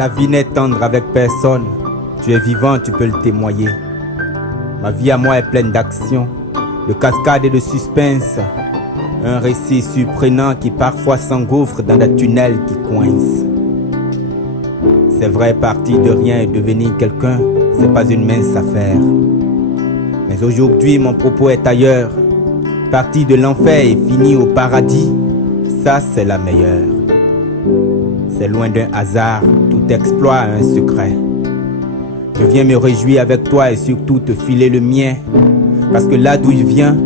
La vie n'est tendre avec personne. Tu es vivant, tu peux le témoigner. Ma vie à moi est pleine d'action, de cascades et de suspense. Un récit surprenant qui parfois s'engouffre dans des tunnels qui coincent. C'est vrai, partir de rien et devenir quelqu'un, c'est pas une mince affaire. Mais aujourd'hui, mon propos est ailleurs. Partir de l'enfer et finir au paradis, ça c'est la meilleure. C'est loin d'un hasard, tout exploit a un secret. Je viens me réjouir avec toi et surtout te filer le mien. Parce que là d'où je viens,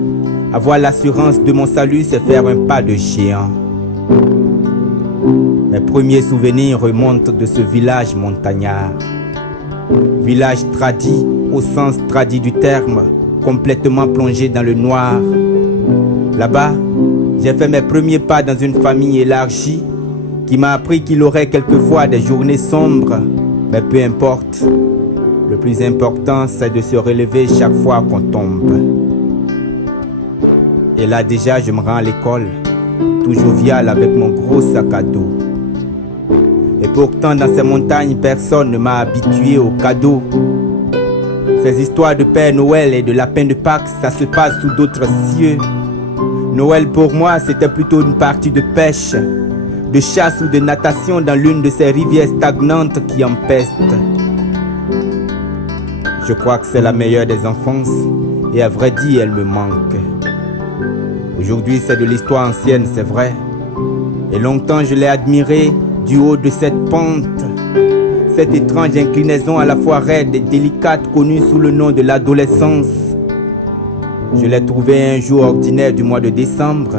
avoir l'assurance de mon salut, c'est faire un pas de géant. Mes premiers souvenirs remontent de ce village montagnard. Village tradit, au sens tradit du terme, complètement plongé dans le noir. Là-bas, j'ai fait mes premiers pas dans une famille élargie qui m'a appris qu'il aurait quelquefois des journées sombres, mais peu importe. Le plus important, c'est de se relever chaque fois qu'on tombe. Et là déjà, je me rends à l'école, tout jovial avec mon gros sac à dos. Et pourtant, dans ces montagnes, personne ne m'a habitué aux cadeaux. Ces histoires de Père Noël et de lapin de Pâques, ça se passe sous d'autres cieux. Noël pour moi, c'était plutôt une partie de pêche, de chasse ou de natation dans l'une de ces rivières stagnantes qui empestent. Je crois que c'est la meilleure des enfances et à vrai dire, elle me manque. Aujourd'hui, c'est de l'histoire ancienne, c'est vrai. Et longtemps, je l'ai admirée du haut de cette pente. Cette étrange inclinaison à la fois raide et délicate connue sous le nom de l'adolescence. Je l'ai trouvée un jour ordinaire du mois de décembre,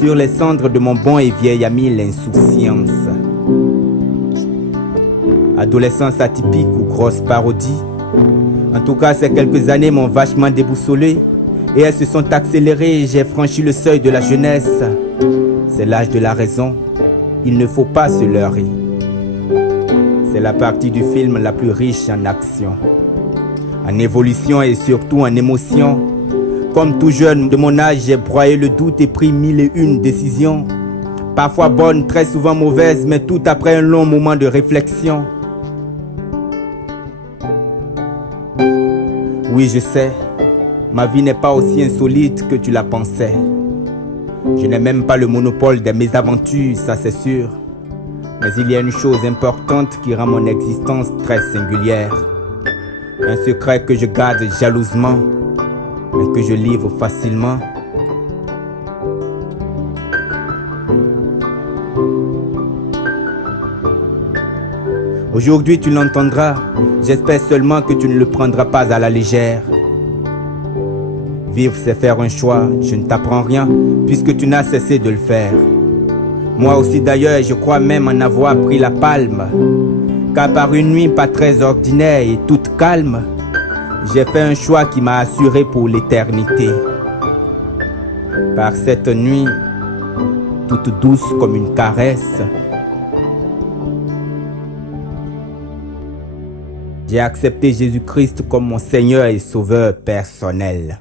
sur les cendres de mon bon et vieil ami l'insouciance. Adolescence atypique ou grosse parodie. En tout cas, ces quelques années m'ont vachement déboussolé et elles se sont accélérées et j'ai franchi le seuil de la jeunesse. C'est l'âge de la raison. Il ne faut pas se leurrer. C'est la partie du film la plus riche en action, en évolution et surtout en émotion. Comme tout jeune de mon âge, j'ai broyé le doute et pris 1001 décisions. Parfois bonnes, très souvent mauvaises, mais tout après un long moment de réflexion. Oui, je sais, ma vie n'est pas aussi insolite que tu la pensais. Je n'ai même pas le monopole des mésaventures, ça c'est sûr. Mais il y a une chose importante qui rend mon existence très singulière. Un secret que je garde jalousement, mais que je livre facilement. Aujourd'hui tu l'entendras, j'espère seulement que tu ne le prendras pas à la légère. Vivre c'est faire un choix, je ne t'apprends rien, puisque tu n'as cessé de le faire. Moi aussi d'ailleurs, je crois même en avoir pris la palme, car par une nuit pas très ordinaire et toute calme, j'ai fait un choix qui m'a assuré pour l'éternité. Par cette nuit, toute douce comme une caresse, j'ai accepté Jésus-Christ comme mon Seigneur et Sauveur personnel.